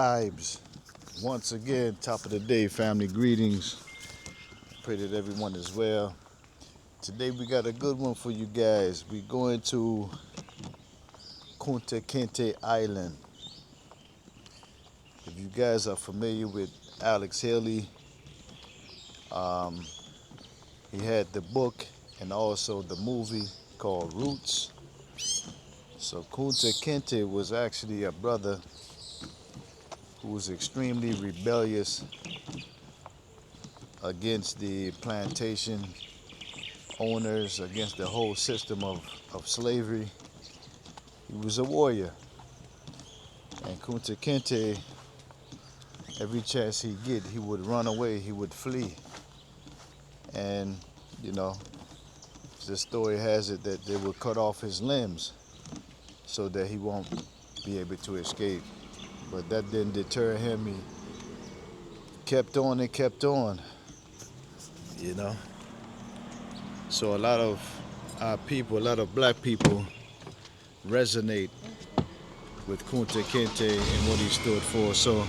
vibes. Once again, top of the day, family greetings. Pray that everyone is well. Today we got a good one for you guys. We're going to Kunta Kinte Island. If you guys are familiar with Alex Haley, he had the book and also the movie called Roots. So Kunta Kinte was actually a brother who was extremely rebellious against the plantation owners, against the whole system of slavery. He was a warrior. And Kunta Kinte, every chance he get, he would run away, he would flee. And, you know, the story has it that they would cut off his limbs so that he won't be able to escape. But that didn't deter him. He kept on and kept on, you know. So a lot of our people, a lot of black people resonate with Kunta Kinte and what he stood for. So,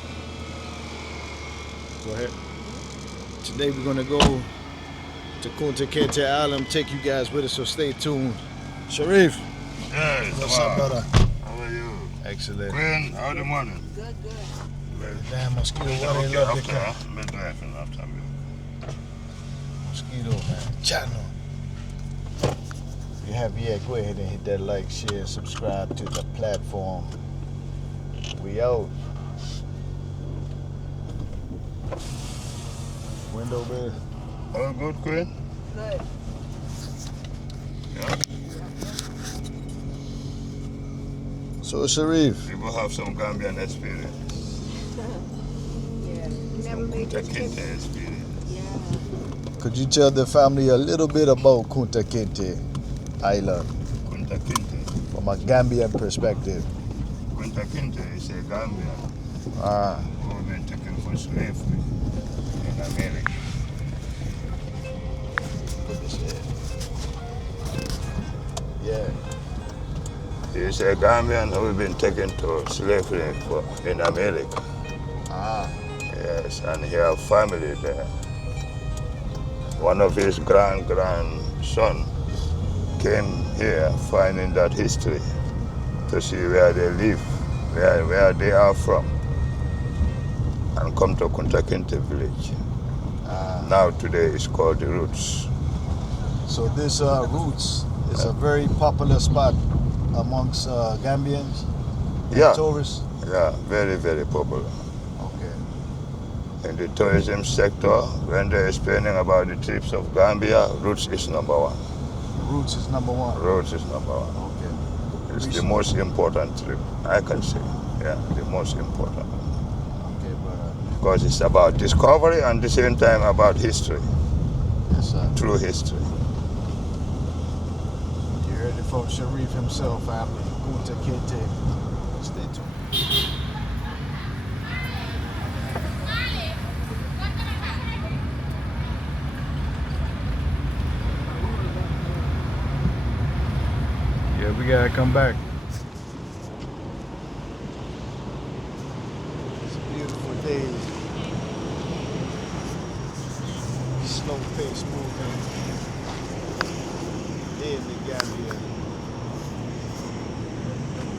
go ahead. Today we're gonna go to Kunta Kinte Island, take you guys with us, so stay tuned. Sharif. Yes, What's up, brother? How are you? Excellent. Gwen, how the morning? Good. Damn mosquito, what Okay, ain't love after, the car? I'm driving after me. Mosquito, man. Channel. If you have yet, go ahead and hit that like, share, subscribe to the platform. We out. Window bed. All good, Gwen? Good. Yeah. So Sharif, People have some Gambian experience. Yeah. You never Some made Kunta this trip? Kinte experience. Yeah. could you tell the family a little bit about Kunta Kinte Island Kunta Kinte. from a Gambian perspective? Kunta Kinte is a Gambian Ah, who been taken for slavery in America. put this here. Yeah. He's a Gambian who been taken to slavery in America. Ah, Yes, and he have family there. One of his grandson came here finding that history to see where they live, where they are from, and come to Kunta Kinte village. Now today it's called the Roots. so this Roots is a very popular spot amongst Gambians and Yeah. tourists. Yeah, very, very popular. Okay. In the tourism sector, when they're explaining about the trips of Gambia, Roots is number one. Roots is number one. Roots is number one. Okay. It's the most important trip, I can say. Yeah, the most important. Okay, brother. Because it's about discovery and at the same time about history, Yes, sir. true history. You heard it from Sharif himself, family. Kunta Kinte. Stay tuned. Yeah, we gotta come back. It's a beautiful day. Slow pace moving in the Gambia.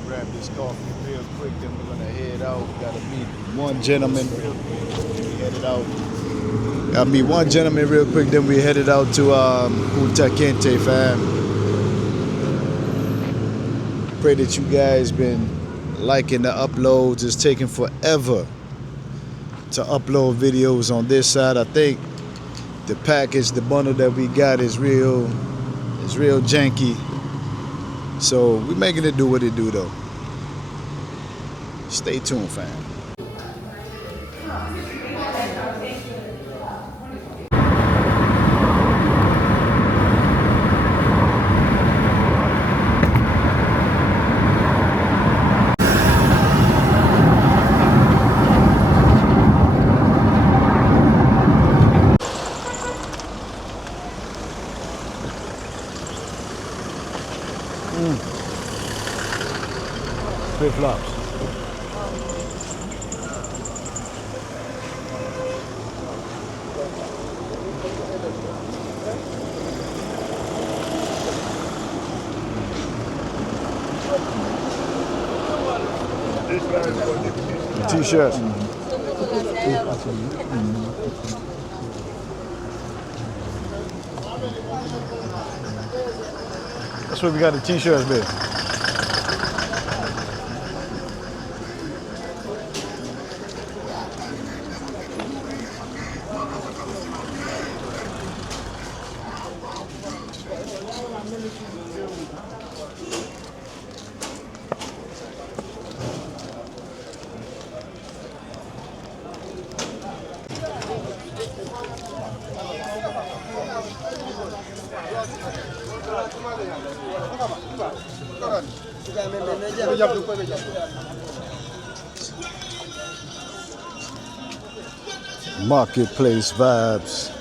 Grab this coffee real quick, then we're gonna head out. Gotta meet one gentleman real quick, then we headed out. Gotta meet one gentleman real quick, then we headed out to Kunta Kinte, fam. Pray that you guys been liking the uploads. It's taking forever to upload videos on this side. I think the package, the bundle that we got is real janky. So we're making it do what it do though. Stay tuned, fam. Flip flops. T-shirts. That's where we got the T-shirts, babe. Marketplace vibes.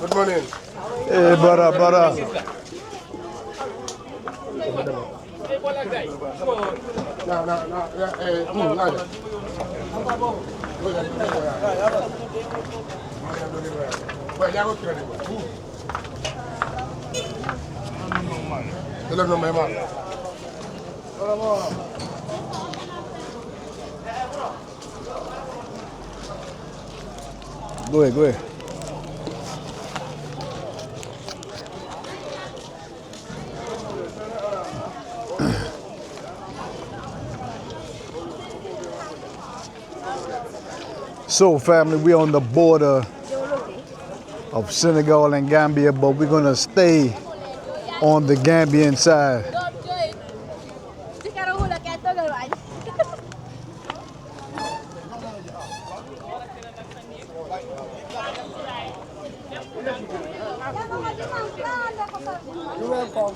Good morning. Hey, brother. Go ahead. So family, we're on the border of Senegal and Gambia, but we're gonna stay on the Gambian side. You're welcome.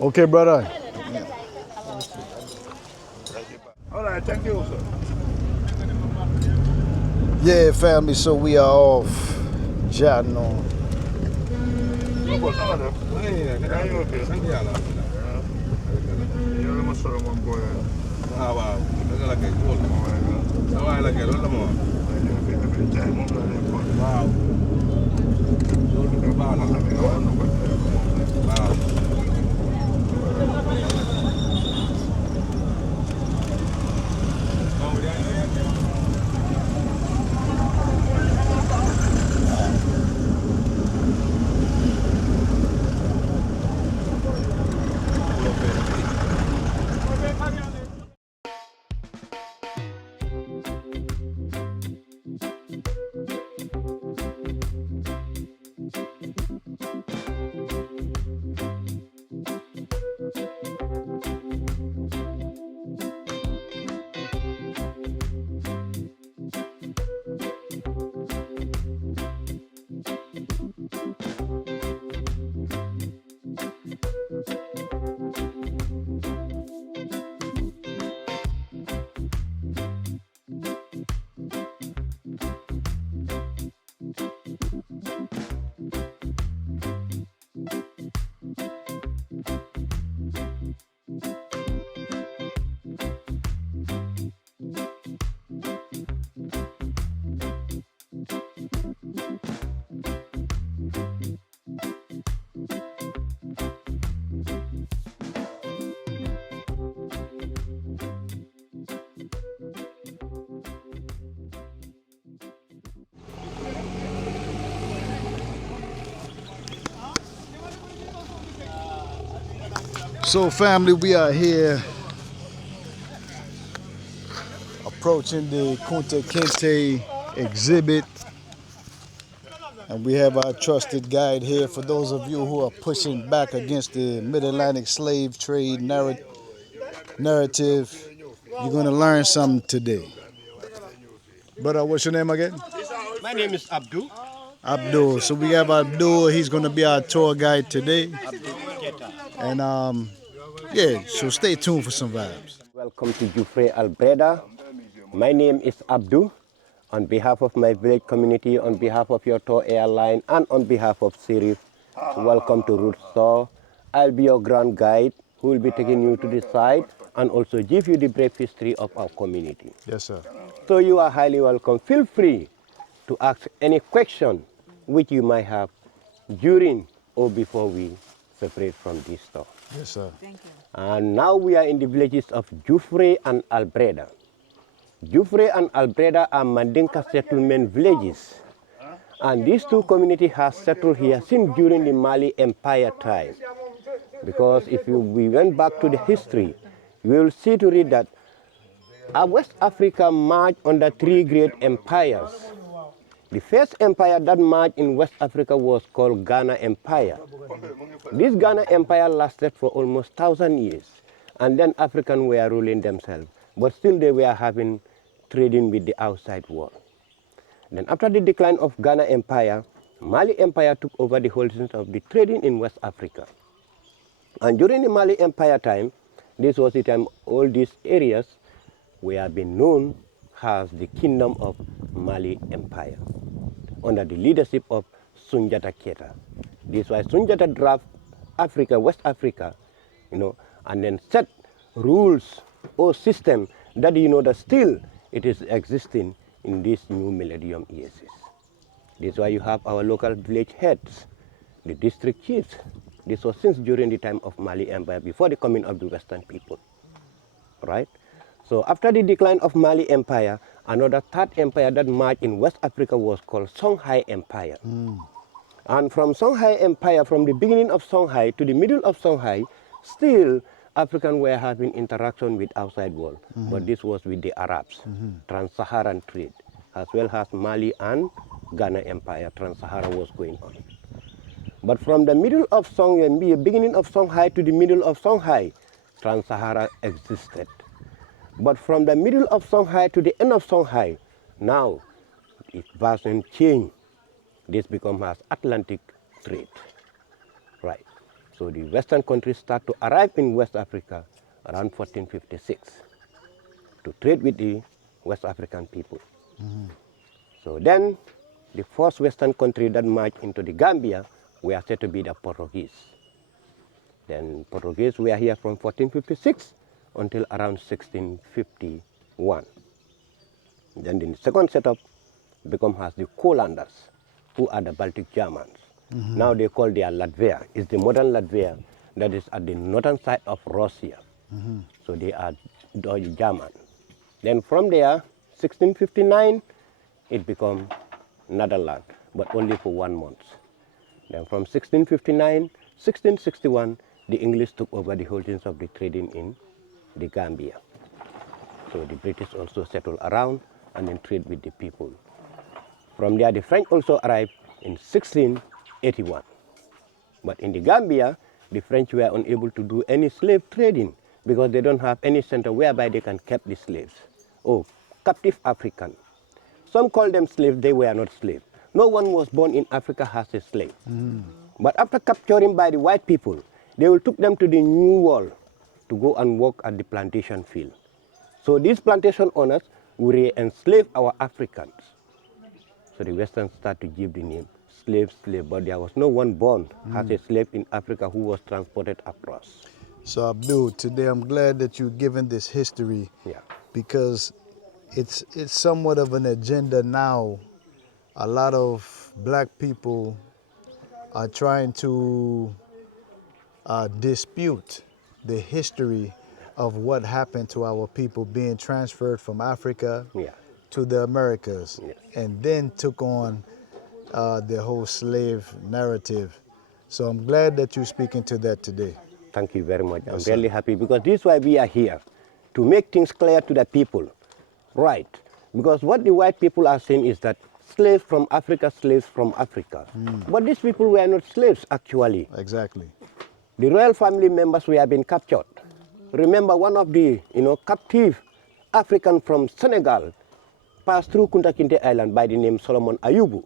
Okay, brother. All right, thank you, sir. Yeah, family, so we are off jotting on. So family, we are here approaching the Kunta Kinte exhibit, and we have our trusted guide here for those of you who are pushing back against the mid-Atlantic slave trade narrative. You're going to learn something today. Brother, what's your name again? My name is Abdul. Abdul. So we have Abdul. He's going to be our tour guide today. And yeah, so stay tuned for some vibes. Welcome to Jufre Albreda. My name is Abdul. On behalf of my village community, on behalf of your tour airline, and on behalf of Sirif, welcome to Route Store. I'll be your grand guide who will be taking you to the site and also give you the brief history of our community. Yes, sir. So you are highly welcome. Feel free to ask any question which you might have during or before we separate from this store. Yes, sir. Thank you. And now we are in the villages of Jufre and Albreda. Jufre and Albreda are Mandinka settlement villages. And these two communities have settled here since during the Mali Empire time. Because if we went back to the history, we will see to read that West Africa marched under three great empires. The first empire that marched in West Africa was called Ghana Empire. This Ghana Empire lasted for almost 1,000 years. And then Africans were ruling themselves. But still they were having trading with the outside world. Then after the decline of Ghana Empire, Mali Empire took over the holdings of the trading in West Africa. And during the Mali Empire time, this was the time all these areas were being known as the Kingdom of Mali Empire, under the leadership of Sunjata Keita. This was Sunjata draft Africa, West Africa, and then set rules or system that that still it is existing in these new millennium years. This is why you have our local village heads, the district chiefs. This was since during the time of Mali Empire, before the coming of the Western people, right? So after the decline of Mali Empire, another third empire that marched in West Africa was called Songhai Empire. And from Songhai Empire, from the beginning of Songhai to the middle of Songhai, still Africans were having interaction with outside world. But this was with the Arabs, trans-Saharan trade, as well as Mali and Ghana Empire, trans-Sahara was going on. But from the middle of Songhai, beginning of Songhai to the middle of Songhai, trans-Sahara existed. But from the middle of Songhai to the end of Songhai, now its version changed. This becomes as Atlantic trade, right? So the Western countries start to arrive in West Africa around 1456 to trade with the West African people. So then the first Western country that marched into the Gambia were said to be the Portuguese. Then Portuguese were here from 1456 until around 1651. Then the second setup becomes as the Colanders, who are the Baltic Germans. Now they call their Latvia. It's the modern Latvia that is at the northern side of Russia. So they are German. Then from there, 1659, it becomes Netherlands, but only for 1 month. Then from 1659, 1661, the English took over the holdings of the trading in the Gambia. So the British also settled around and then trade with the people. From there, the French also arrived in 1681. But in the Gambia, the French were unable to do any slave trading because they don't have any center whereby they can keep the slaves. Oh, captive African. Some call them slaves, they were not slaves. No one was born in Africa as a slave. But after capturing by the white people, they will took them to the New World to go and work at the plantation field. So these plantation owners will re-enslave our Africans. So the Westerns start to give the name slave, but there was no one born as a slave in Africa who was transported across. So Abdul, today I'm glad that you've given this history, because it's somewhat of an agenda now. A lot of black people are trying to dispute the history of what happened to our people being transferred from Africa to the Americas, and then took on the whole slave narrative. So I'm glad that you're speaking to that today. Thank you very much. I'm really happy because this is why we are here, to make things clear to the people. Right. Because what the white people are saying is that slaves from Africa, slaves from Africa. But these people were not slaves actually. Exactly. The royal family members were being captured. Remember, one of the captive African from Senegal passed through Kunta Kinte Island by the name Solomon Ayubu.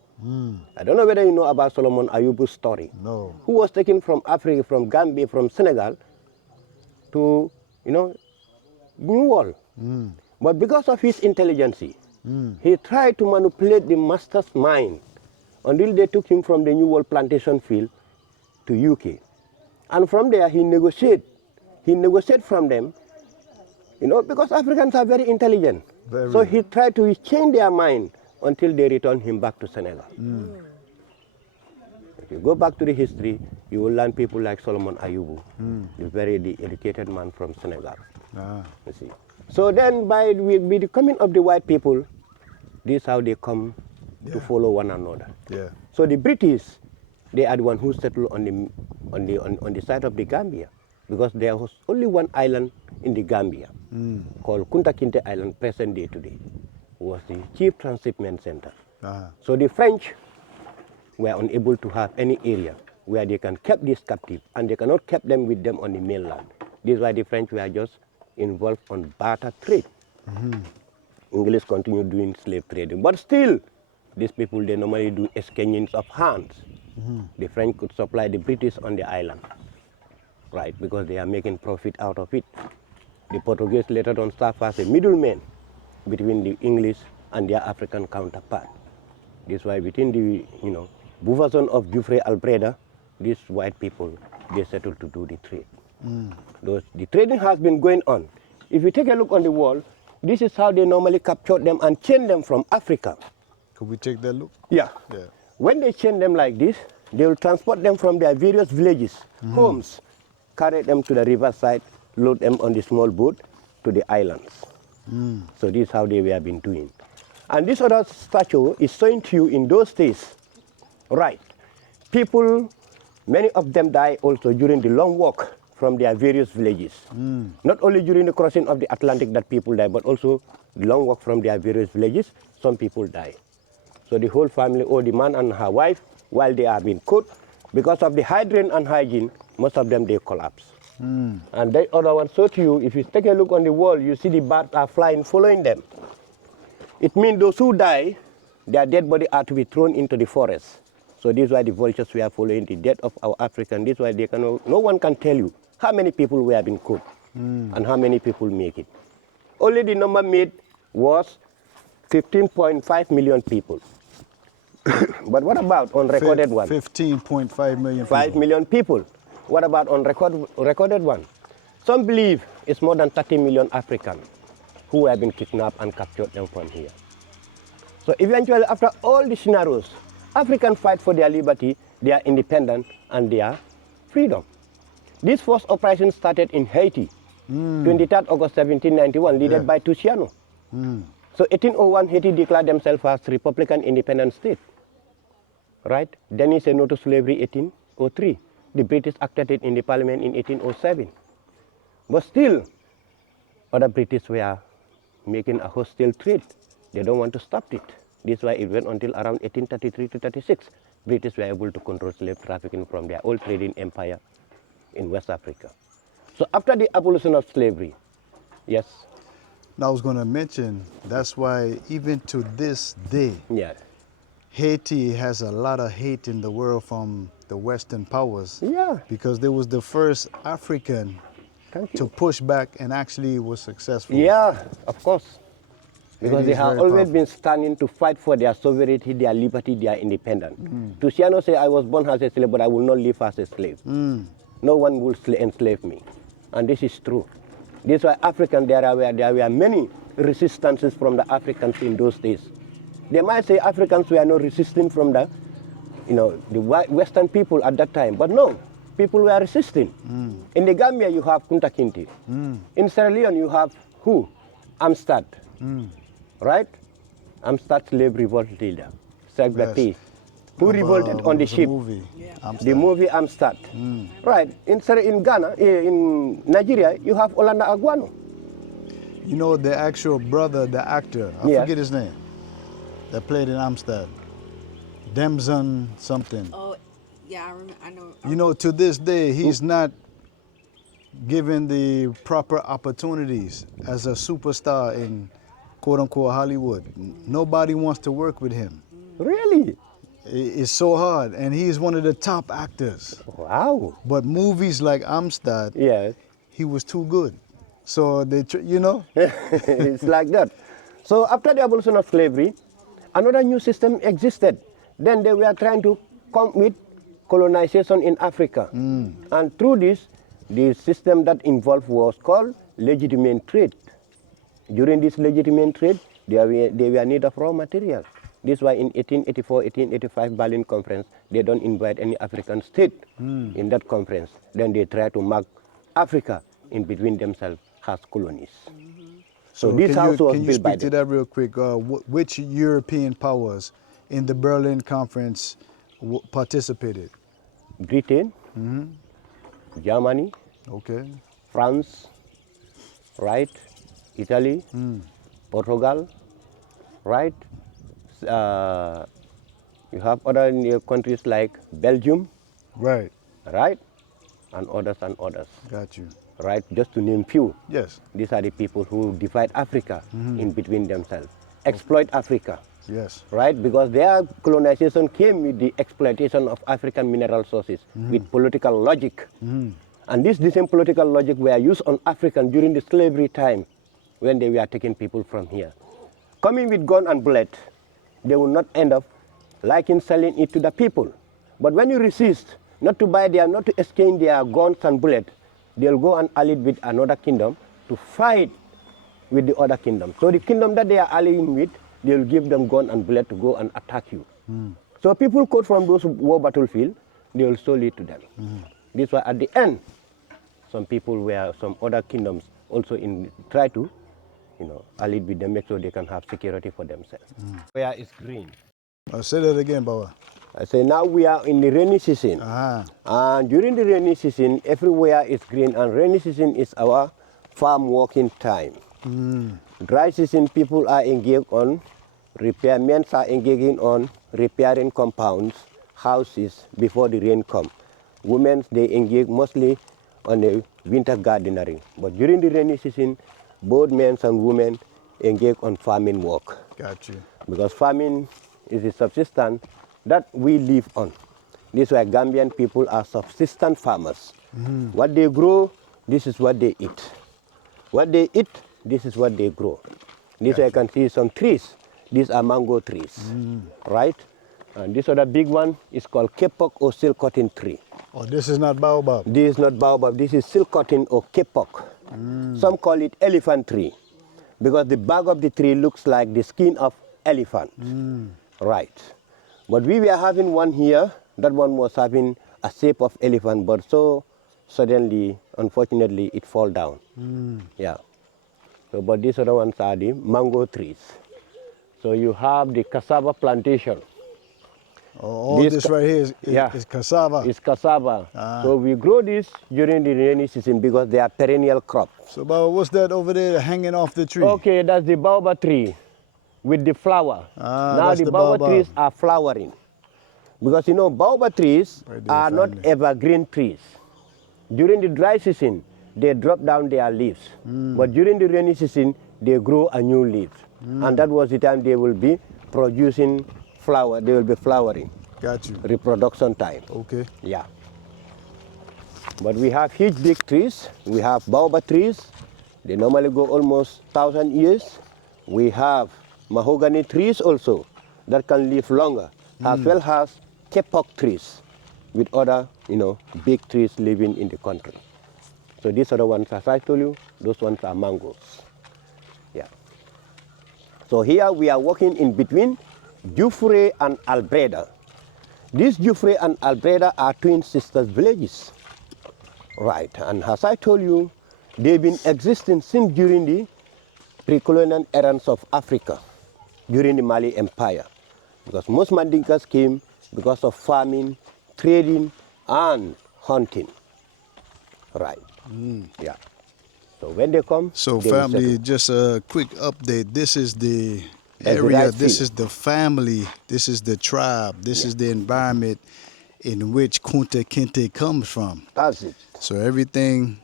I don't know whether you know about Solomon Ayubu's story. No. Who was taken from Africa, from Gambia, from Senegal to, New World. But because of his intelligence, he tried to manipulate the master's mind until they took him from the New World plantation field to UK. And from there, he negotiated. He negotiated from them, because Africans are very intelligent. So he tried to change their mind until they returned him back to Senegal. If you go back to the history, you will learn people like Solomon Ayubu, the educated man from Senegal. You see. So then, with the coming of the white people, this is how they come to follow one another. So the British, they are the one who settled on the side of the Gambia, because there was only one island in the Gambia called Kunta Kinte Island, present day today, was the chief transshipment center. So the French were unable to have any area where they can keep these captive, and they cannot keep them with them on the mainland. This is why the French were just involved on barter trade. English continued doing slave trading, but still, these people, they normally do exchanging of hands. The French could supply the British on the island, right, because they are making profit out of it. The Portuguese later on served as a middleman between the English and their African counterpart. This is why within the, buffer zone of Joffre Albreda, these white people, they settled to do the trade. The trading has been going on. If you take a look on the wall, this is how they normally capture them and chain them from Africa. Could we take that look? Yeah. When they chain them like this, they will transport them from their various villages, homes, carry them to the riverside, load them on the small boat to the islands. So this is how they were been doing. And this other statue is showing to you in those days, right, people, many of them die also during the long walk from their various villages. Not only during the crossing of the Atlantic that people die, but also the long walk from their various villages, some people die. So the whole family, or the man and her wife, while they are being cooked, because of the hygiene and hygiene, most of them, they collapse. And the other one show to you, if you take a look on the wall, you see the birds are flying, following them. It means those who die, their dead body are to be thrown into the forest. So this is why the vultures were following the death of our African. This is why no one can tell you how many people were being killed and how many people make it. Only the number made was 15.5 million people. But what about unrecorded one? 15.5 million people. 5 million people. What about recorded one? Some believe it's more than 30 million Africans who have been kidnapped and captured them from here. So eventually, after all these scenarios, Africans fight for their liberty, their independence, and their freedom. This first operation started in Haiti, 23rd August 1791, led by Tuciano. So 1801, Haiti declared themselves as Republican independent state. Right? Then he said no to slavery 1803. The British acted it in the parliament in 1807. But still, other British were making a hostile trade. They don't want to stop it. This is why it went until around 1833 to 36. British were able to control slave trafficking from their old trading empire in West Africa. So after the abolition of slavery, yes. Now I was going to mention, that's why even to this day, Haiti has a lot of hate in the world from the Western powers. Yeah. Because they was the first African to push back and actually was successful. Yeah, of course. Because Haiti they have always been standing to fight for their sovereignty, their liberty, their independence. Tuciano said, I was born as a slave, but I will not live as a slave. No one will enslave me. And this is true. This is why Africans, there were many resistances from the Africans in those days. They might say Africans were not resisting from the Western people at that time, but no, people were resisting. In the Gambia, you have Kunta Kinte. In Sierra Leone, you have who? Amstad, right? Amstad slave revolt leader, Sagbati, who revolted on the ship. The movie Amstad. Right, in Ghana, in Nigeria, you have Olanda Aguano. You know, the actual brother, the actor, I forget his name, that played in Amsterdam. Demson something. Oh, yeah, I know. You know, to this day, he's not given the proper opportunities as a superstar in quote-unquote Hollywood. Nobody wants to work with him. Really? It's so hard, and he's one of the top actors. Wow. But movies like Amstad, he was too good. So they, it's like that. So after the abolition of slavery, another new system existed. Then they were trying to come with colonization in Africa. And through this, the system that involved was called legitimate trade. During this legitimate trade, they were in need of raw materials. This is why in 1884, 1885 Berlin Conference, they don't invite any African state in that conference. Then they try to mark Africa in between themselves as colonies. So this house was built by them. Can you speak to that real quick? Which European powers in the Berlin Conference participated? Britain, Germany, France, right? Italy, Portugal, right? You have other countries like Belgium, right, and others and others. Got you. Right, just to name few. Yes. These are the people who divide Africa in between themselves, exploit Africa. Yes. Right, because their colonization came with the exploitation of African mineral sources with political logic. And this same political logic were used on Africans during the slavery time when they were taking people from here. Coming with gun and bullet, they will not end up liking selling it to the people. But when you resist, not to buy their, not to exchange their guns and bullets, they'll go and ally with another kingdom to fight with the other kingdom. So the kingdom that they are allying with, they'll give them gun and bullet to go and attack you. So people caught from those war battlefield, they will sell it to them. This was at the end, some people were, some other kingdoms also try to, ally with them, make sure they can have security for themselves. Where is green? Say that again, Baba. I say now we are in the rainy season. And during the rainy season, everywhere is green, and rainy season is our farm working time. Dry season, people are engaged on repair, men are engaging on repairing compounds, houses before the rain comes. Women, they engage mostly on the winter gardening. But during the rainy season, both men and women engage on farming work. Got you. Because farming is the subsistence that we live on. This is why Gambian people are subsistent farmers. What they grow, this is what they eat. What they eat, this is what they grow. This I can see some trees. These are mango trees, right? And this other big one is called kapok or silk cotton tree. Oh, this is not baobab. This is not baobab, this is silk cotton or kapok. Some call it elephant tree because the bark of the tree looks like the skin of elephant, right? But we were having one here, that one was having a shape of elephant, but so suddenly, unfortunately, it fall down. Yeah. So, but these other ones are the mango trees. So you have the cassava plantation. Oh, all this right here is cassava. It's cassava. So we grow this during the rainy season because they are perennial crops. So, Baba, what's that over there hanging off the tree? Okay, that's the baobab tree with the flower. Now the baobab trees are flowering. Because you know, baobab trees are not evergreen trees. During the dry season, they drop down their leaves. But during the rainy season, they grow a new leaf. And that was the time they will be producing flower, they will be flowering. Got you. Reproduction time. Okay. Yeah. But we have huge big trees. We have baobab trees. They normally go almost 1,000 years. We have mahogany trees also that can live longer, as well as kapok trees with other, big trees living in the country. So these are the ones, as I told you, those ones are mangoes. Yeah. So here we are working in between Jufre and Albreda. These Jufre and Albreda are twin sisters villages. Right, and as I told you, they've been existing since during the pre-colonial eras of Africa, during the Mali Empire. Because most Mandinkas came because of farming, trading, and hunting. Right, yeah. So when they come, so they family, just a quick update. This is the area, this is the family, this is the tribe, this is the environment in which Kunta Kinte comes from. That's it. So everything,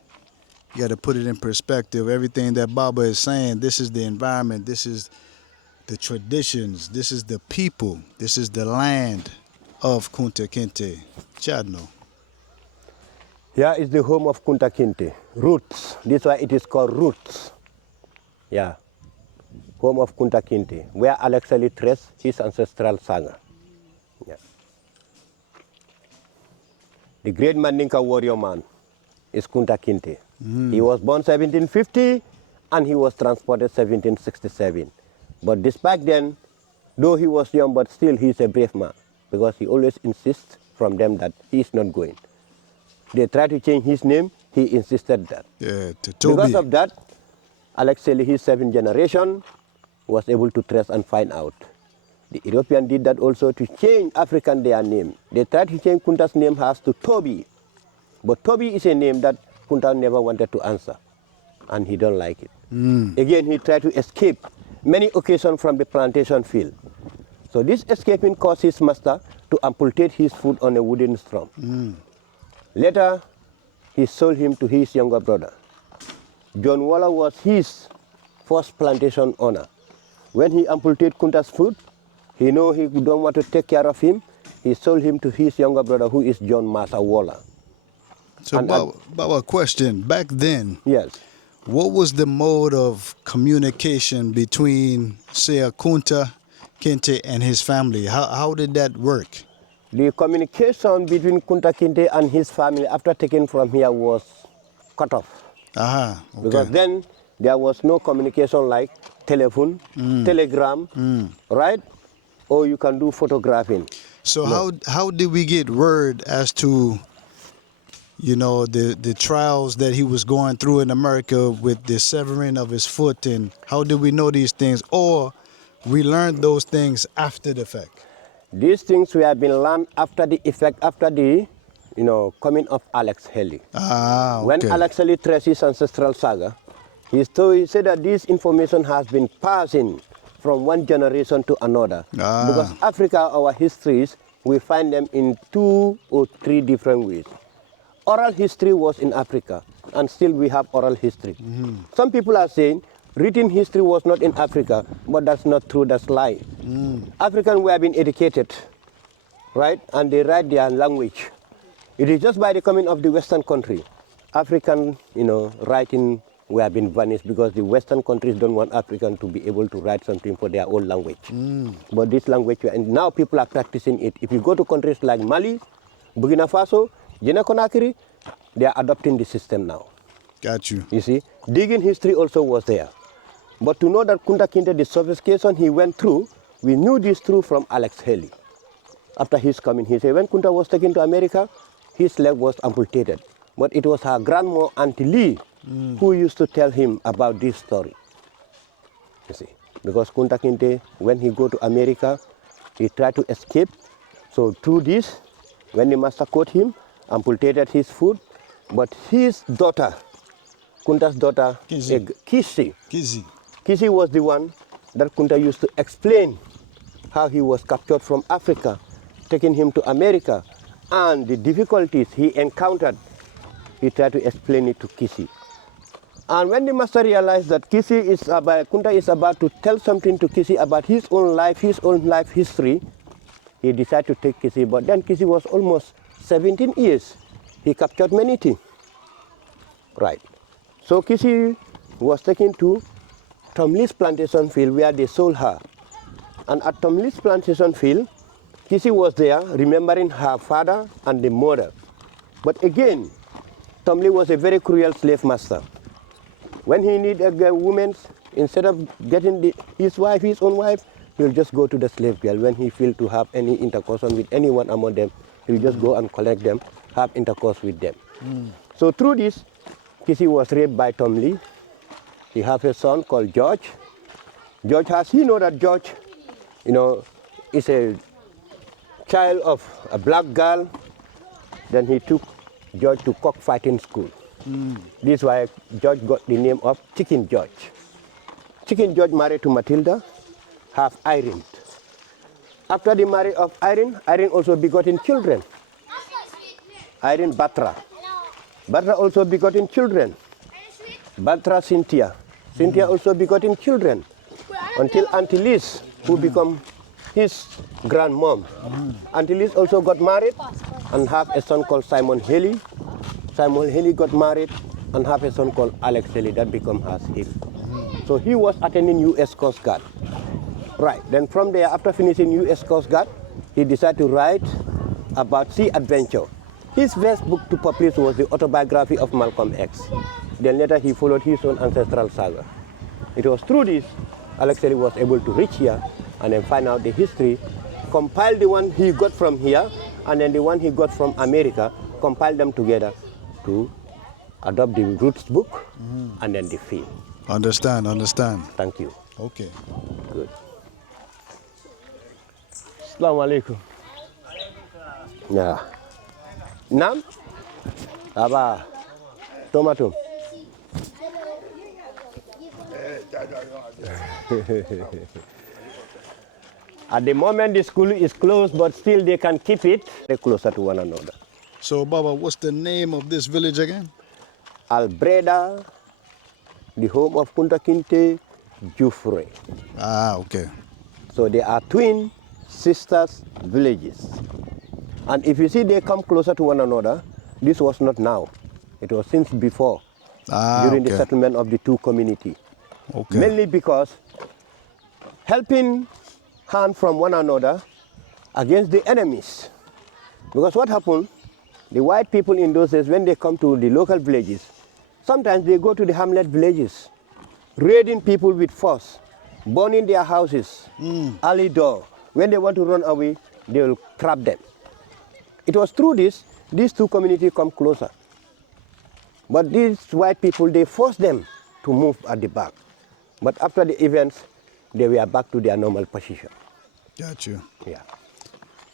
you got to put it in perspective. Everything that Baba is saying, this is the environment, this is the traditions, this is the people, this is the land of Kunta Kinte. Chadno. Here is the home of Kunta Kinte, roots. This is why it is called roots. Yeah, home of Kunta Kinte, where Alex Ali traced his ancestral saga. Yeah. The great Mandinka warrior man is Kunta Kinte. He was born 1750 and he was transported 1767. But despite then, though he was young, but still he is a brave man because he always insists from them that he is not going. They tried to change his name, he insisted that. Yeah, to Toby. Because of that, Alex Ali, his seventh generation, was able to trace and find out. The European did that also to change African their name. They tried to change Kunta's name as to Toby. But Toby is a name that Kunta never wanted to answer, and he don't like it. Again, he tried to escape many occasions from the plantation field. So this escaping caused his master to amputate his foot on a wooden strum. Later, he sold him to his younger brother. John Waller was his first plantation owner. When he amputated Kunta's foot, he knew he don't want to take care of him. He sold him to his younger brother, who is John Massa Waller. So, Baba, question. Back then, Yes. what was the mode of communication between, say, a Kunta Kinte and his family? How did that work? The communication between Kunta Kinte and his family after taken from here was cut off. Okay. Because then there was no communication like telephone, telegram, right? Or you can do photographing. So how did we get word as to, the trials that he was going through in America with the severing of his foot, and how did we know these things? Or we learned those things after the fact? These things we have been learned after the effect, after the, coming of Alex Haley. Okay. When Alex Haley traced his ancestral saga, he said that this information has been passing from one generation to another. Because Africa, our histories, we find them in 2 or 3 different ways. Oral history was in Africa, and still we have oral history. Some people are saying written history was not in Africa, but that's not true, that's lie. Africans were being educated, right? And they write their language. It is just by the coming of the Western country, African, writing were being vanished because the Western countries don't want Africans to be able to write something for their own language. But this language, and now people are practicing it. If you go to countries like Mali, Burkina Faso, Guinea Conakry, they are adopting the system now. Got you. You see, digging history also was there. But to know that Kunta Kinte, the sophistication he went through, we knew this through from Alex Haley. After his coming, he said when Kunta was taken to America, his leg was amputated. But it was her grandma, Auntie Lee, who used to tell him about this story. You see, because Kunta Kinte, when he go to America, he tried to escape. So through this, when the master caught him, amputated his foot, but his daughter, Kunta's daughter, Kisi was the one that Kunta used to explain how he was captured from Africa, taking him to America, and the difficulties he encountered. He tried to explain it to Kisi. And when the master realized that Kunta is about to tell something to Kisi about his own life history, he decided to take Kisi. But then Kisi was almost 17 years. He captured many things. Right. So Kisi was taken to Tom Lee's plantation field where they sold her. And at Tom Lee's plantation field, Kisi was there remembering her father and the mother. But again, Tom Lee was a very cruel slave master. When he needed a woman, instead of getting his own wife, he'll just go to the slave girl. When he feels to have any intercourse with anyone among them, he'll just go and collect them, have intercourse with them. So through this, Kisi was raped by Tom Lee. He has a son called George. He know that George, is a child of a black girl. Then he took George to cockfighting school. This is why George got the name of Chicken George. Chicken George married to Matilda, have Irene. After the marriage of Irene also begotten children. Irene Batra. Batra also begotten children. Batra Cynthia. Cynthia also begotten children. Until Auntie Liz, who become his grandmom. Auntie Liz also got married and have a son called Simon Haley. Simon Haley got married and have a son called Alex Haley that become him. So he was attending U.S. Coast Guard. Right, then from there, after finishing U.S. Coast Guard, he decided to write about sea adventure. His first book to publish was the autobiography of Malcolm X. Then later he followed his own ancestral saga. It was through this, Alex Haley was able to reach here and then find out the history, compile the one he got from here, and then the one he got from America, compile them together to adopt the roots book and then the film. Understand. Thank you. Okay. Good. Assalamu alaikum. Yeah. Nam? Aba. Tomato. At the moment the school is closed, but still they can keep it. They're closer to one another. So, Baba, what's the name of this village again? Albreda, the home of Kunta Kinte, Jufre. Ah, okay. So they are twin sisters villages. And if you see they come closer to one another, this was not now. It was since before, during the settlement of the two communities. Okay. Mainly because helping hand from one another against the enemies. Because what happened, the white people in those days, when they come to the local villages, sometimes they go to the hamlet villages, raiding people with force, burning their houses, alley door. When they want to run away, they will trap them. It was through this, these two communities come closer. But these white people, they forced them to move at the back. But after the events, they were back to their normal position. Got you. Yeah.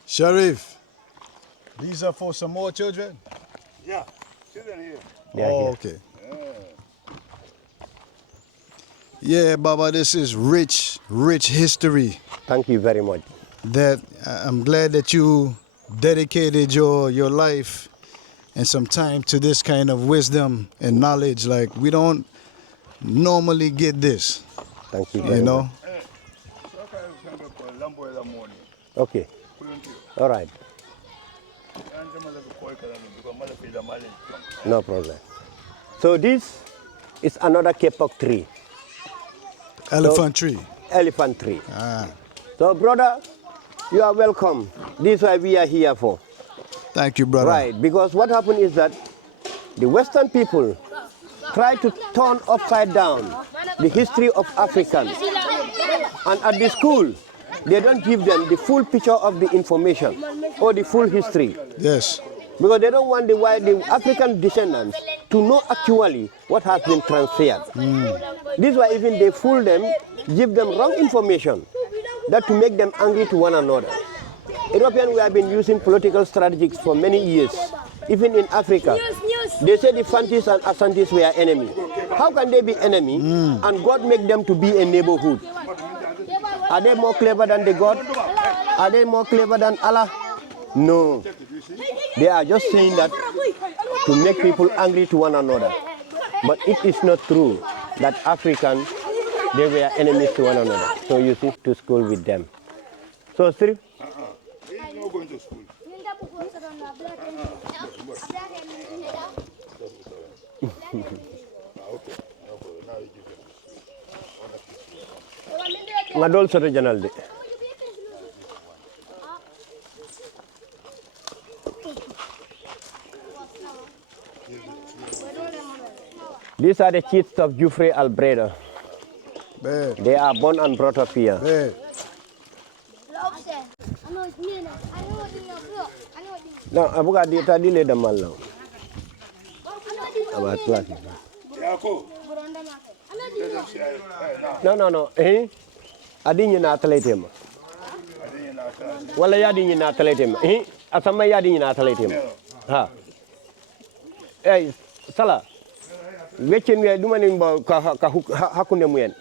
Sharif, these are for some more children? Yeah, children here. Oh, okay. Yeah, Baba, this is rich history. Thank you very much. That I'm glad that you dedicated your life and some time to this kind of wisdom and knowledge. Like we don't normally get this. Thank you very You know? much. Okay. All right. No problem. So this is another kapok tree. Elephant tree. Elephant tree. Ah, So brother, you are welcome. This is why we are here for. thank you, brother. Right, because what happened is that the Western people try to turn upside down the history of Africans. And at the school, they don't give them the full picture of the information or the full history. Yes. Because they don't want the African descendants to know actually what has been transferred. This is why even they fool them, give them wrong information, that to make them angry to one another. Europeans, we have been using political strategies for many years. Even in Africa, they say the Fantis and Asantis were enemy. How can they be enemy and God make them to be a neighborhood? Are they more clever than the God? Are they more clever than Allah? No. They are just saying that to make people angry to one another. But it is not true that Africans, they were enemies to one another. So you see, to school with them. So, Sri? He's not going to school. Ngadol sa regional de. These are the kids of Jufre Albreda. Bad. They are born and brought up here. Bad. No, abuka di tadi le damal now. About class. No. Adi na athlete ma. Wala yadi ni na athlete ma. Asama yadi ni na athlete ma. Ha. Sala. Wechen we do maning ba hakunde muyen.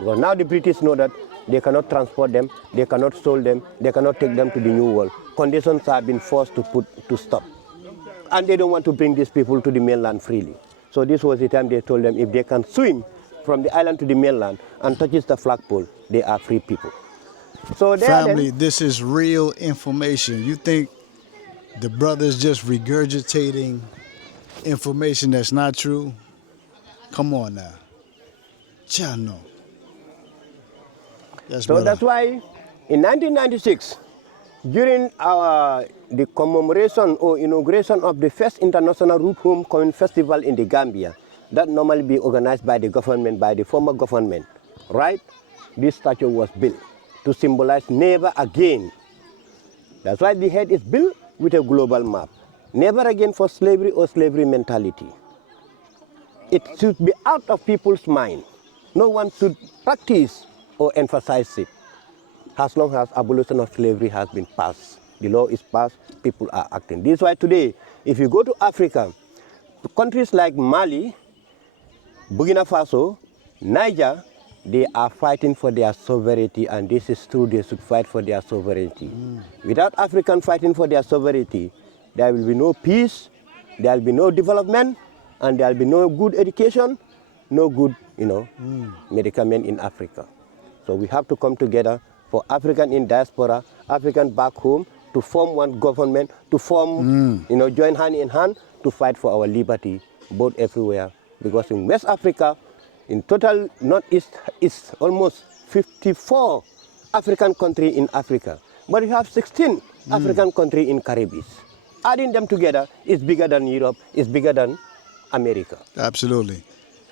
Because now the British know that they cannot transport them, they cannot sell them, they cannot take them to the New World. Conditions have been forced to stop. And they don't want to bring these people to the mainland freely. So this was the time they told them if they can swim from the island to the mainland and touches the flagpole, they are free people. So Family, this is real information. You think the brother's just regurgitating information that's not true? Come on now. Chano. Yes, so brother. that's why in 1996, during the commemoration or inauguration of the first International Root Homecoming Festival in the Gambia, that normally be organized by the government, by the former government, right? This statue was built to symbolize never again. That's why the head is built with a global map. Never again for slavery or slavery mentality. It should be out of people's mind. No one should practice or emphasize it. As long as abolition of slavery has been passed, the law is passed, people are acting. This is why today, if you go to Africa, countries like Mali, Burkina Faso, Niger, they are fighting for their sovereignty, and this is true, they should fight for their sovereignty. Without Africans fighting for their sovereignty, there will be no peace, there will be no development, and there will be no good education, no good, medicament in Africa. So we have to come together for African in diaspora, African back home, to form one government, to form, join hand in hand to fight for our liberty, both everywhere. Because in West Africa, in total Northeast, is almost 54 African countries in Africa. But you have 16 African countries in Caribbean. Adding them together is bigger than Europe, is bigger than America. Absolutely.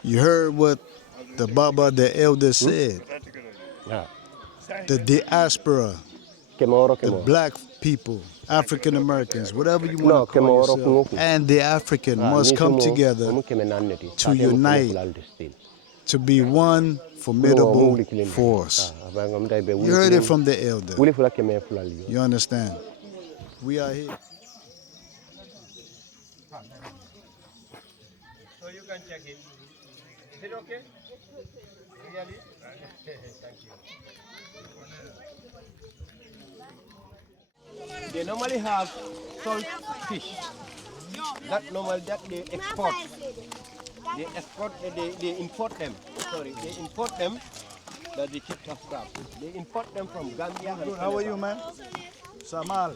You heard what the Baba, the elder, said. Yeah. The diaspora, the black people, African Americans, whatever you want to call yourself, and the African must come together to unite, to be one formidable force. You heard it from the elder. You understand? We are here. So you can check it. Is it okay? Really? Thank you. They normally have salt fish. That they export. They import them. Sorry, they import them. That's the chips of crab. They import them from Gambia. Good. How are you, man? Samal.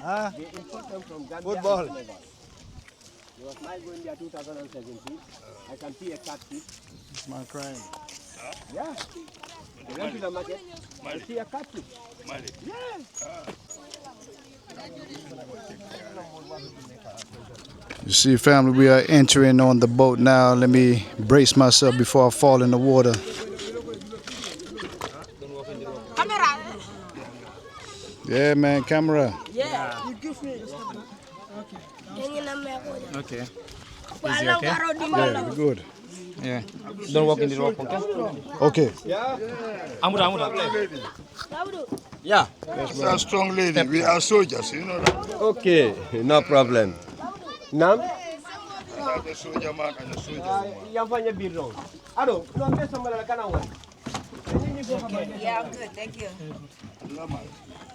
Huh? They import them from Gambia. Football. And Senegal. There was my going there 2017. I can see a catfish. It's my crime. Yeah. I went to the market. I see a catfish. Yeah. You see, family, we are entering on the boat now. Let me brace myself before I fall in the water. Camera. Yeah, man, camera. Yeah. You give me. Okay. Okay. Yeah, we're good. Yeah. Don't walk in the rock, okay? Okay. Amuda. Yeah. That's a strong lady. We are soldiers, you know that. Okay, no problem. Nam? The soldier man and the soldier woman. Yang fanya birong. Ado, no me sama la kana wan. Yeah, I'm good. Thank you.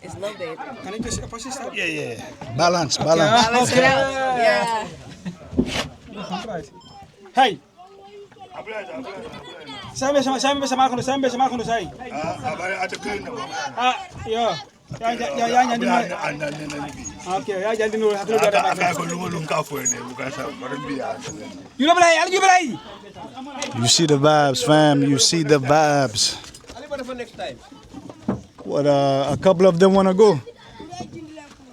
It's no bad. Can you just assist? Yeah. Balance. Balance it out. Yeah. Hey. Ablaza. Sambe sama kono sai. Abari at the clean. Yeah. Ya nyandi no. Okay, ya nyandi no hakulu da. Aka ko lungu ka fo ne bukasa barbiya. You know balai. You see the vibes, fam. You see the vibes. For next time. What, a couple of them want to go?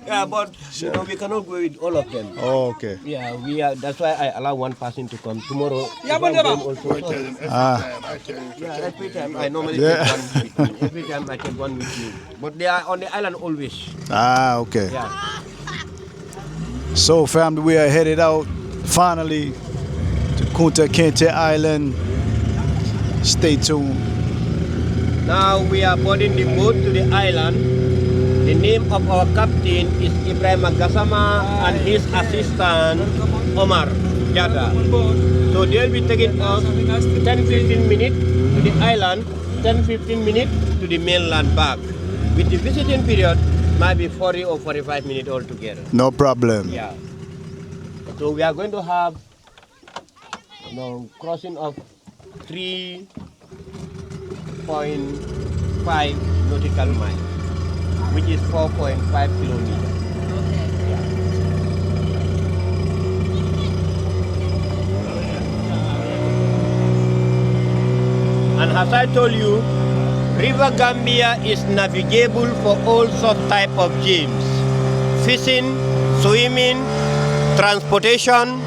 Yeah, but you know we cannot go with all of them. Oh, okay. Yeah, we are. That's why I allow one person to come tomorrow. Yeah, one but them also. Yeah, Every time I normally take one with me. Every time I take one with me. But they are on the island always. Okay. Yeah. So, family, we are headed out finally to Kunta Kinte Island. Stay tuned. Now we are boarding the boat to the island. The name of our captain is Ibrahim Gassama and his assistant Omar Jada. So they'll be taking us 10-15 minutes to the island, 10-15 minutes to the mainland back. With the visiting period, might be 40 or 45 minutes altogether. No problem. Yeah. So we are going to have crossing of 3.5 nautical miles, which is 4.5 kilometers. And as I told you, River Gambia is navigable for all sorts type of games. Fishing, swimming, transportation,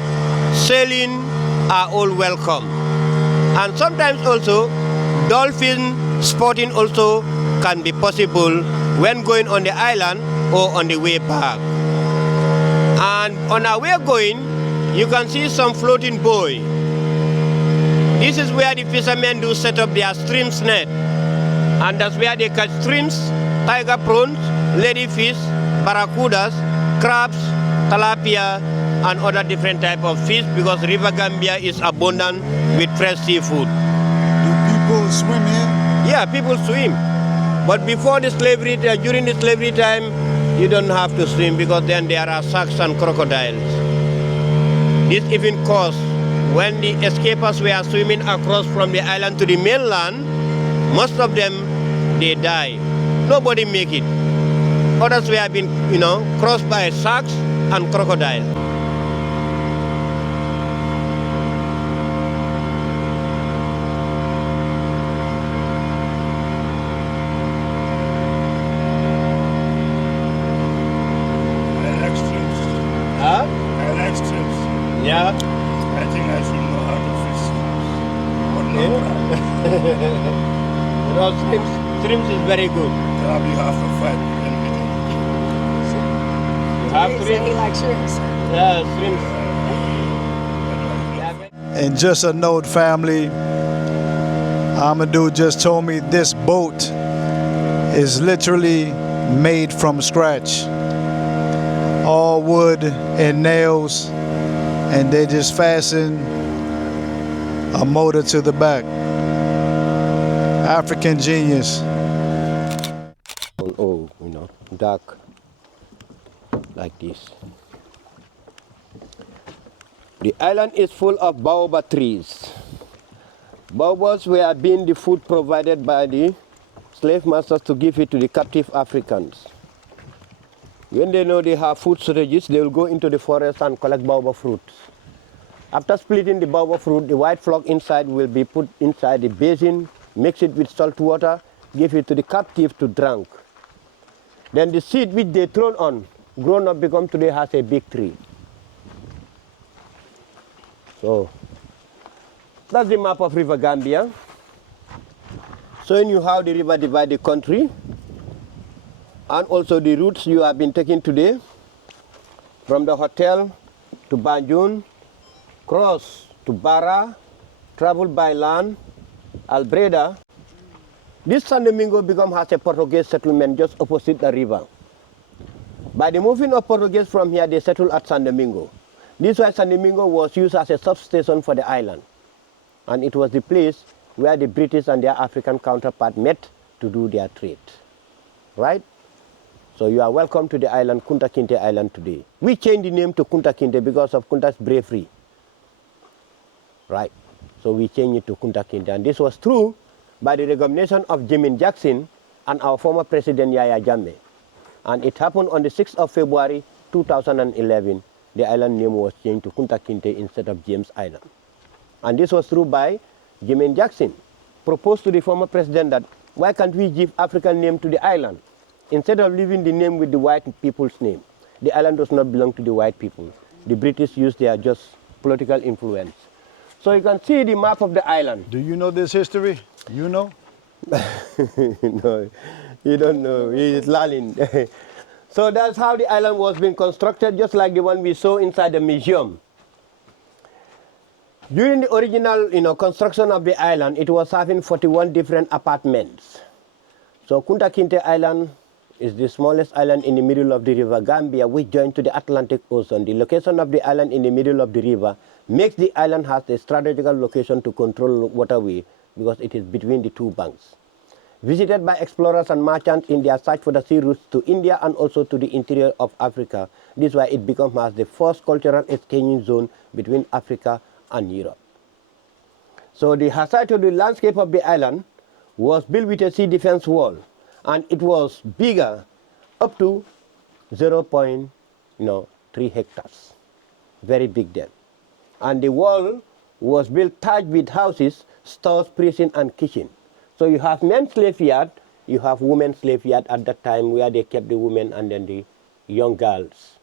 sailing are all welcome. And sometimes also, dolphin sporting also can be possible when going on the island or on the way back. And on our way going, you can see some floating buoy. This is where the fishermen do set up their streams net. And that's where they catch shrimps, tiger prawns, ladyfish, barracudas, crabs, tilapia, and other different type of fish because River Gambia is abundant with fresh seafood. Do people swim here? Yeah, people swim. But before the slavery, during the slavery time, you don't have to swim because then there are sharks and crocodiles. This even caused when the escapers were swimming across from the island to the mainland, most of them, they die. Nobody make it. Others were being, crossed by sharks and crocodiles. Yeah. I think I should know how to fish. But no crab. Shrimps is very good. Crab, you have to fight when we You have He said shrimps? he likes shrimps. Yeah, shrimps. And just a note, family, Amadou just told me this boat is literally made from scratch. All wood and nails, and they just fasten a motor to the back. African genius. Oh, dark like this. The island is full of baobab trees. Baobabs were being the food provided by the slave masters to give it to the captive Africans. When they know they have food shortages, they will go into the forest and collect baobab fruits. After splitting the baobab fruit, the white flock inside will be put inside the basin, mix it with salt water, give it to the captive to drink. Then the seed which they thrown on, grown up, become today has a big tree. So that's the map of River Gambia, showing you how the river divides the country, and also the routes you have been taking today, from the hotel to Banjul, cross to Barra, travel by land, Albreda. This San Domingo has a Portuguese settlement just opposite the river. By the moving of Portuguese from here, they settled at San Domingo. This is why San Domingo was used as a substation for the island. And it was the place where the British and their African counterpart met to do their trade. Right? So you are welcome to the island, Kunta Kinte Island today. We changed the name to Kunta Kinte because of Kunta's bravery. Right? So we changed it to Kunta Kinte. And this was true by the recommendation of Jimin Jackson and our former president Yaya Jammeh. And it happened on the 6th of February 2011. The island name was changed to Kunta Kinte instead of James Island. And this was true by Jimin Jackson. Proposed to the former president that why can't we give African name to the island instead of leaving the name with the white people's name. The island does not belong to the white people. The British used their just political influence. So you can see the map of the island. Do you know this history? You know? No, you don't know. He is lying. So that's how the island was being constructed, just like the one we saw inside the museum. During the original construction of the island, it was having 41 different apartments. So Kunta Kinte Island is the smallest island in the middle of the river Gambia, which joins to the Atlantic Ocean. The location of the island in the middle of the river makes the island has a strategical location to control waterway because it is between the two banks. Visited by explorers and merchants in their search for the sea routes to India and also to the interior of Africa. This is why it becomes as the first cultural exchanging zone between Africa and Europe. So the height of the landscape of the island was built with a sea defense wall, and it was bigger up to 0.3 hectares. Very big then. And the wall was built tight with houses, stores, prison, and kitchen. So you have men's slave yard, you have women's slave yard at that time where they kept the women and then the young girls.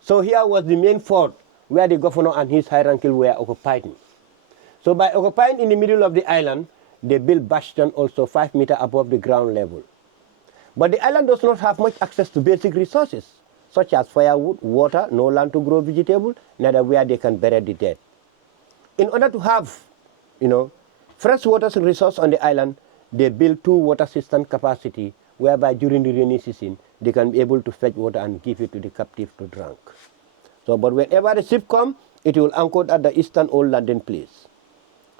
So here was the main fort where the governor and his hierarchy were occupying. So by occupying in the middle of the island, they built bastion also 5 meters above the ground level. But the island does not have much access to basic resources, such as firewood, water, no land to grow vegetables, neither where they can bury the dead. In order to have, fresh water resource on the island, they built 2 water system capacity, whereby during the rainy season, they can be able to fetch water and give it to the captive to drink. So, but whenever the ship comes, it will anchor at the eastern old landing place.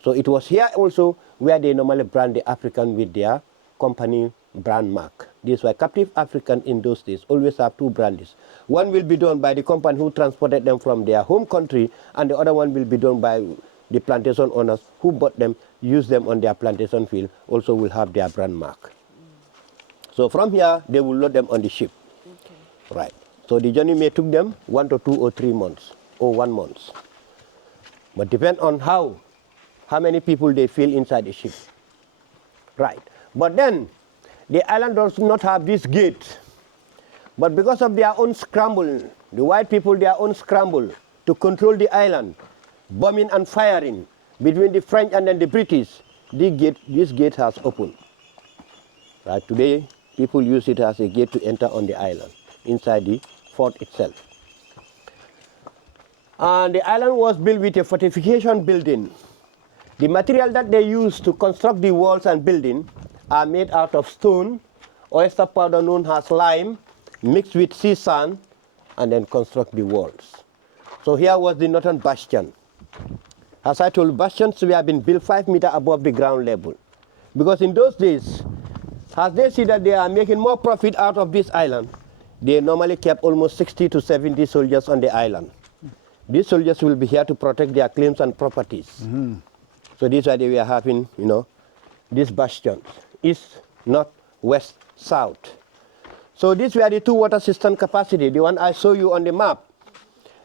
So it was here also where they normally brand the African with their company brand mark. This is why captive African in those days always have 2 brands. One will be done by the company who transported them from their home country, and the other one will be done by the plantation owners who bought them, use them on their plantation field, also will have their brand mark. So from here, they will load them on the ship. Okay. Right. So the journey may took them 1 to 2 or 3 months, or 1 month. But depend on how many people they fill inside the ship. Right. But then, the island does not have this gate. But because of their own scramble, the white people, their own scramble to control the island, bombing and firing between the French and then the British, this gate has opened. Right. Today, people use it as a gate to enter on the island, inside the fort itself. And the island was built with a fortification building. The material that they use to construct the walls and building are made out of stone, oyster powder known as lime, mixed with sea sand, and then construct the walls. So here was the northern bastion. As I told, bastions have been built 5 meters above the ground level. Because in those days, as they see that they are making more profit out of this island, they normally kept almost 60 to 70 soldiers on the island. These soldiers will be here to protect their claims and properties. So this is why they were having, these bastions, east, north, west, south. So these were the two water system capacity, the one I show you on the map.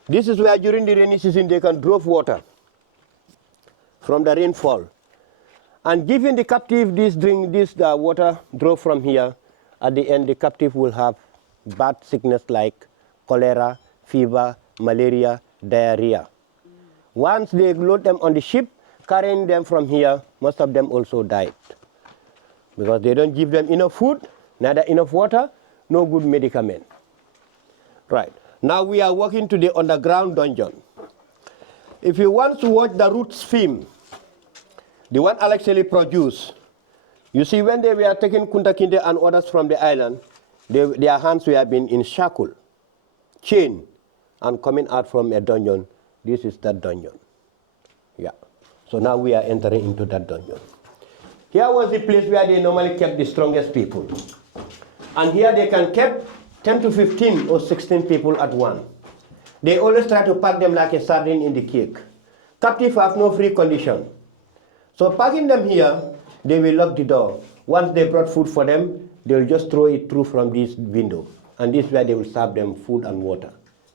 This is where during the rainy season they can draw water from the rainfall. And giving the captive this water draw from here, at the end the captive will have bad sickness like cholera, fever, malaria, diarrhea. Once they load them on the ship, carrying them from here, most of them also died. Because they don't give them enough food, neither enough water, no good medicament. Right. Now we are walking to the underground dungeon. If you want to watch the Roots film, the one Alexei produced, you see when they were taking Kunta Kinte and others from the island, their hands were being in shackle, chain, and coming out from a dungeon. This is that dungeon. Yeah. So now we are entering into that dungeon. Here was the place where they normally kept the strongest people. And here they can keep 10 to 15 or 16 people at once. They always try to pack them like a sardine in the cake. Captives have no free condition. So packing them here, they will lock the door. Once they brought food for them, they will just throw it through from this window. And this is where they will serve them food and water.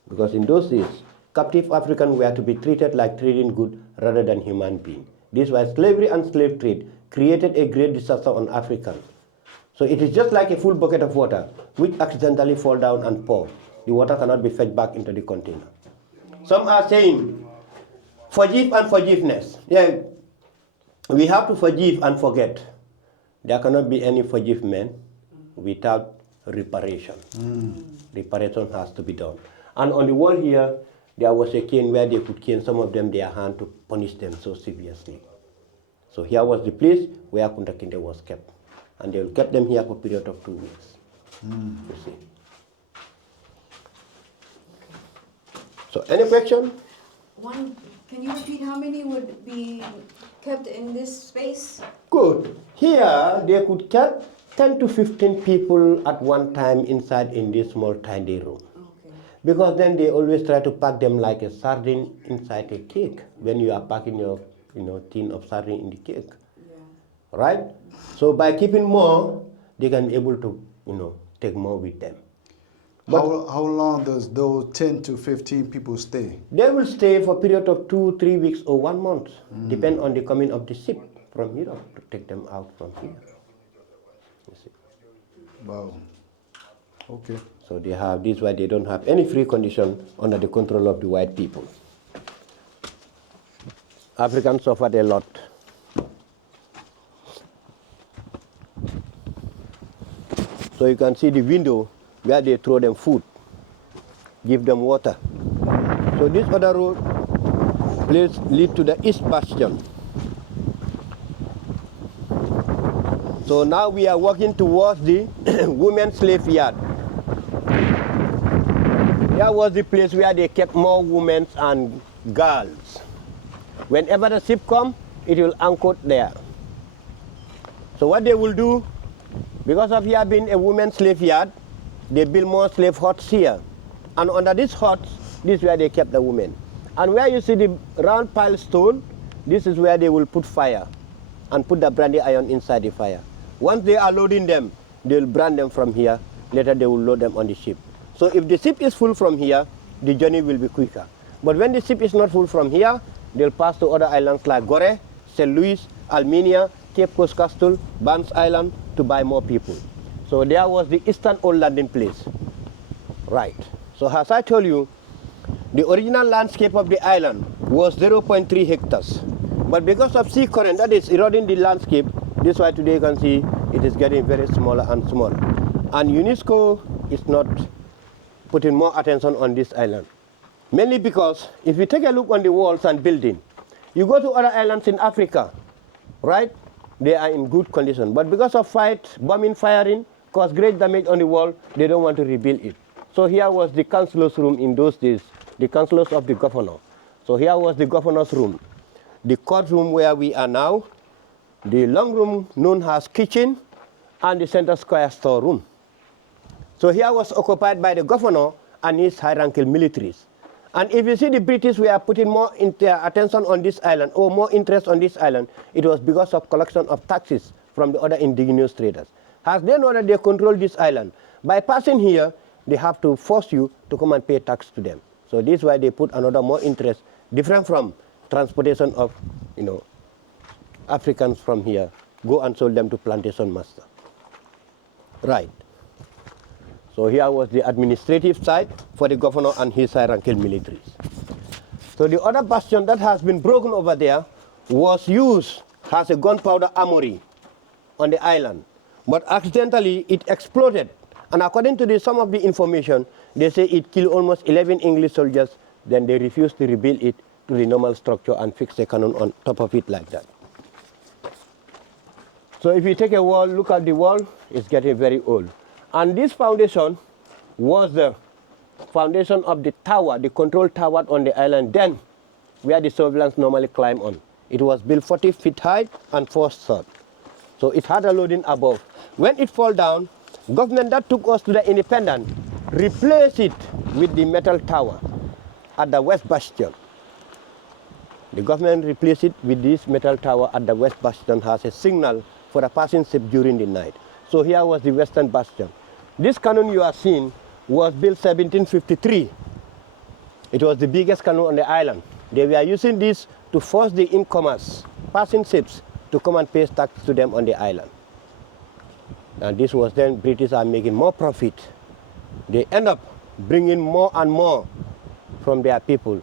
Because in those days, captive Africans were to be treated like trading goods rather than human beings. This was slavery and slave trade created a great disaster on Africans. So it is just like a full bucket of water, which accidentally fall down and pour. The water cannot be fetched back into the container. Some are saying, forgive and forgiveness. Yeah, we have to forgive and forget. There cannot be any forgiveness without reparation. Reparation has to be done. And on the wall here, there was a cane where they could cane some of them their hand to punish them so severely. So here was the place where Kunta Kinte was kept. And they will keep them here for a period of 2 weeks. You see. So any question? Can you repeat how many would be kept in this space? Good. Here they could keep 10 to 15 people at one time inside in this small tiny room. Okay. Because then they always try to pack them like a sardine inside a cake when you are packing your tin of sardine in the cake. Yeah. Right? So by keeping more, they can be able to, take more with them. But how long does those 10 to 15 people stay? they will stay for a period of 2, 3 weeks or 1 month, depend on the coming of the ship from Europe to take them out from here. You see. Wow. Okay. So they have this why they don't have any free condition under the control of the white people. Africans suffered a lot. So you can see the window where they throw them food, give them water. So this other road place lead to the East Bastion. So now we are walking towards the women's slave yard. There was the place where they kept more women and girls. Whenever the ship comes, it will anchor there. So what they will do, because of here being a women's slave yard, they build more slave huts here. And under these huts, this is where they kept the women. And where you see the round pile stone, this is where they will put fire and put the brandy iron inside the fire. Once they are loading them, they will brand them from here. Later they will load them on the ship. So if the ship is full from here, the journey will be quicker. But when the ship is not full from here, they'll pass to other islands like Gore, St. Louis, Almenia, Cape Coast Castle, Barnes Island to buy more people. So there was the eastern old landing place. Right. So as I told you, the original landscape of the island was 0.3 hectares. But because of sea current that is eroding the landscape, this is why today you can see it is getting very smaller and smaller. And UNESCO is not putting more attention on this island. Mainly because if you take a look on the walls and building, you go to other islands in Africa, right? They are in good condition. But because of fight, bombing, firing, caused great damage on the wall, they don't want to rebuild it. So here was the councillor's room in those days, the councillors of the governor. So here was the governor's room, the courtroom where we are now, the long room known as kitchen, and the center square storeroom. So here was occupied by the governor and his high-ranking militaries. And if you see the British were putting more attention on this island or more interest on this island, it was because of collection of taxes from the other indigenous traders. As they know that they control this island, by passing here, they have to force you to come and pay tax to them. So this is why they put another more interest, different from transportation of, Africans from here, go and sold them to plantation master. Right. So here was the administrative side for the governor and his high-ranking militaries. So the other bastion that has been broken over there was used as a gunpowder armory on the island. But accidentally it exploded. And according to some of the information, they say it killed almost 11 English soldiers. Then they refused to rebuild it to the normal structure and fix a cannon on top of it like that. So if you take a wall, look at the wall, it's getting very old. And this foundation was the foundation of the tower, the control tower on the island then, where the surveillance normally climb on. It was built 40 feet high and 4 short. So it had a loading above. When it fell down, government that took us to the independence replaced it with the metal tower at the West Bastion. The government replaced it with this metal tower at the West Bastion as a signal for the passing ship during the night. So here was the Western Bastion. This cannon you are seeing was built 1753. It was the biggest cannon on the island. They were using this to force the incomers, passing ships, to come and pay tax to them on the island. And this was then British are making more profit. They end up bringing more and more from their people.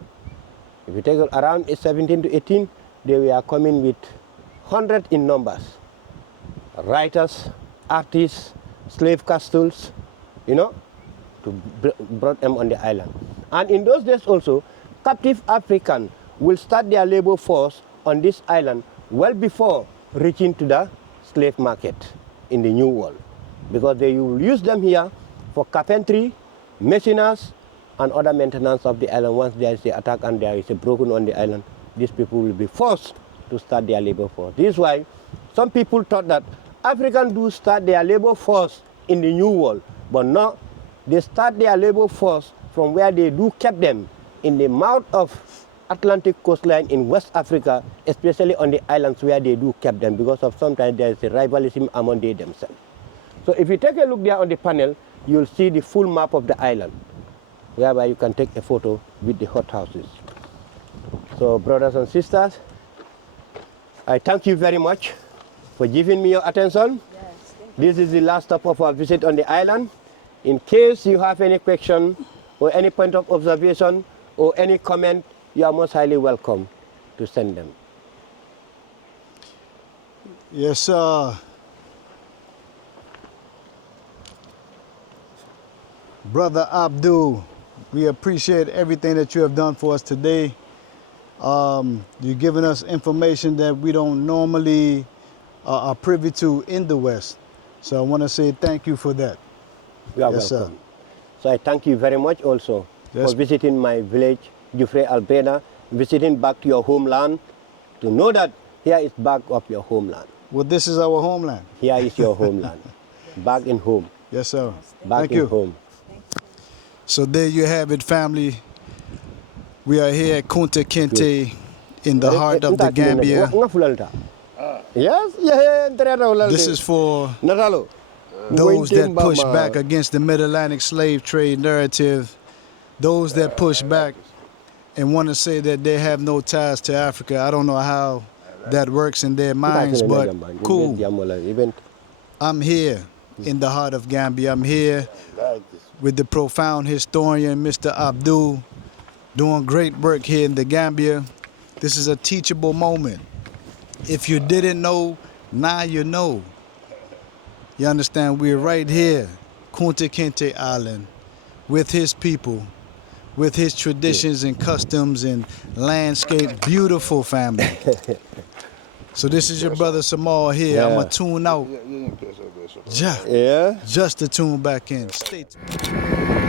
If you take around 17 to 18, they were coming with 100 in numbers. Writers, artists, slave castles, to brought them on the island. And in those days also, captive Africans will start their labor force on this island well before reaching to the slave market in the New World. Because they will use them here for carpentry, masoners, and other maintenance of the island. Once there is an attack and there is a broken on the island, these people will be forced to start their labor force. This is why some people thought that Africans do start their labor force in the New World, but no, they start their labor force from where they do keep them in the mouth of Atlantic coastline in West Africa, especially on the islands where they do keep them, because of sometimes there is a rivalism among they themselves. So if you take a look there on the panel, you'll see the full map of the island, whereby you can take a photo with the hothouses. So brothers and sisters, I thank you very much for giving me your attention. Yes, this is the last stop of our visit on the island. In case you have any question or any point of observation or any comment, you are most highly welcome to send them. Yes, Brother Abdul, we appreciate everything that you have done for us today. You've given us information that we don't normally are privy to in the West. So I want to say thank you for that. You are Yes, welcome. sir. So I thank you very much also Yes. for visiting my village, Jufre Albreda, visiting back to your homeland, to know that here is back of your homeland. Well, this is our homeland. Here is your homeland, back in home, Yes, sir. back Thank in you. home. So there you have it, family. We are here at Kunta Kinte in the heart of the Gambia. Yes, yeah, This is for Natalo. those that push back against the Mid-Atlantic slave trade narrative, those that push back and want to say that they have no ties to Africa. I don't know how that works in their minds, but cool. I'm here in the heart of Gambia. I'm here with the profound historian, Mr. Abdul, doing great work here in the Gambia. This is a teachable moment. If you didn't know, now you know. You understand, we're right here, Kunta Kinte Island, with his people, with his traditions and customs and landscape. Beautiful family. So this is your brother Samal here. I'm going to tune out. Just to tune back in. Stay tuned.